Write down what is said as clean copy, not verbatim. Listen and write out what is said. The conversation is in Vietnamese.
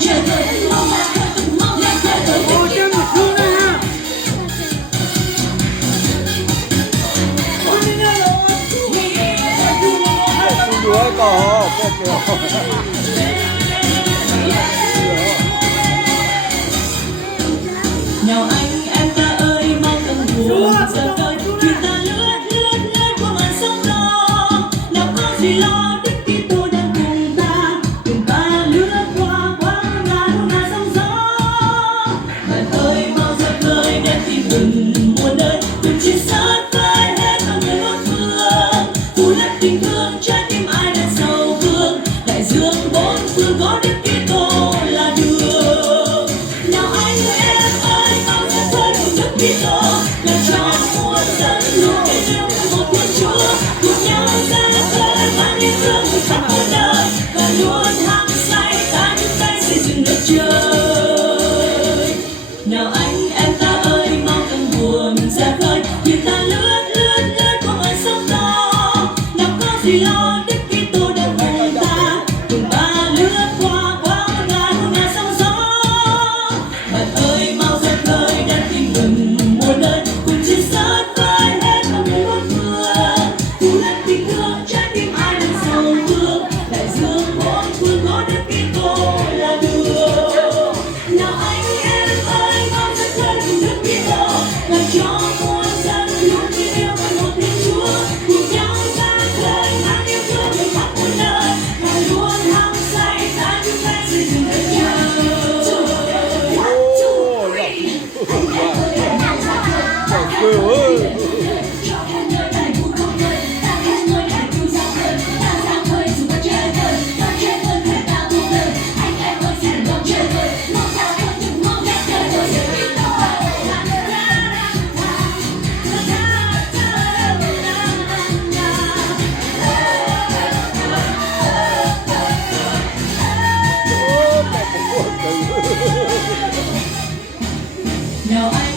chơi vơi, mong ra khơi cùng mong ra khơi vơi. Ôi chân một xu nè ha. Đuối có kìa. Nào anh em ta ơi mau tận buồn giờ khơi, khi ta lướt lướt lướt qua màn sóng gió. Nào có gì lo Đức Kitô đang cùng ta lướt qua qua ngàn sóng gió. Bạn ơi mau ra khơi để tìm đừng muôn nơi, cùng chia sớt với hết mọi người muôn phương. Phủ lấp tình thương trái tim ai đang sầu vương, đại dương bốn phương có Đức Kitô là đường. Nào anh em ơi mau ra khơi cùng Đức Kitô, làm cho muôn dân luôn kể yêu một Thiên Chúa. Cùng nhau ra khơi mang yêu thương người khắp muôn nơi, và luôn hăng say ta những tay xây dựng đất trời. Nào anh em ta ơi mau từng buồn ra khơi, khi ta lướt lướt lướt qua màn sóng gió. Nào có gì lo Đức Kitô đang cùng ta lướt qua qua ngàn sóng gió. Bạn ơi mau ra khơi đã tìm đừng muôn nơi, cùng chia sớt với hết mọi người muôn phương. Phủ lấp tình thương trái tim ai đang sầu vương, đại dương bốn phương có Đức Kitô là đường. Nào anh em ơi mau ra khơi cùng Đức Kitô, làm cho muôn dân luôn tin yêu vào một Thiên Chúa. Cùng nhau ra khơi mang yêu thương về khắp muôn nơi, và luôn hăng say ta những tay xây dựng đất trời. Now I